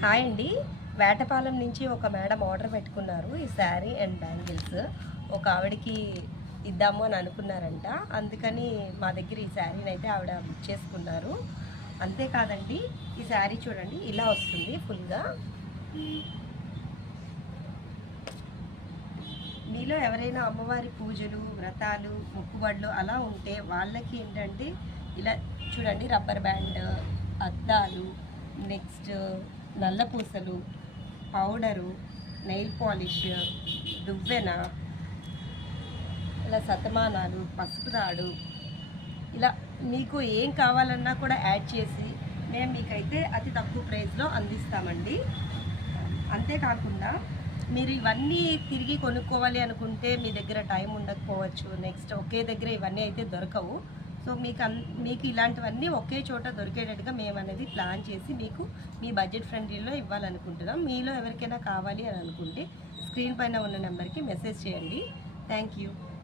Hi అండి. వేటపాలెం నుంచి ఒక మేడం ఆర్డర్ పెట్టుకున్నారు ఈ శారీ అండ్ బ్యాంగిల్స్. ఒక ఆవిడకి ఇద్దాము అని అనుకున్నారంట. అందుకని మా దగ్గర ఈ శారీని అయితే ఆవిడ బుక్ చేసుకున్నారు. అంతేకాదండి, ఈ శారీ చూడండి ఇలా వస్తుంది ఫుల్గా. మీలో ఎవరైనా అమ్మవారి పూజలు, వ్రతాలు, మొక్కుబడులు అలా ఉంటే వాళ్ళకి ఏంటంటే ఇలా చూడండి, రబ్బర్ బ్యాండ్, అద్దాలు, నెక్స్ట్ నల్ల పూసలు, పౌడరు, నెయిల్ పాలిష్, దువ్వెన, ఇలా శతమానాలు, పసుపు తాడు, ఇలా మీకు ఏం కావాలన్నా కూడా యాడ్ చేసి మేము మీకైతే అతి తక్కువ ప్రైస్లో అందిస్తామండి. అంతేకాకుండా మీరు ఇవన్నీ తిరిగి కొనుక్కోవాలి అనుకుంటే మీ దగ్గర టైం ఉండకపోవచ్చు. నెక్స్ట్ ఒకే దగ్గర ఇవన్నీ అయితే దొరకవు. సో మీకు ఇలాంటివన్నీ ఒకే చోట దొరికేటట్టుగా మేము అనేది ప్లాన్ చేసి మీకు మీ బడ్జెట్ ఫ్రెండ్లీలో ఇవ్వాలనుకుంటున్నాం. మీలో ఎవరికైనా కావాలి అని అనుకుంటే స్క్రీన్ పైన ఉన్న నెంబర్కి మెసేజ్ చేయండి. Thank you.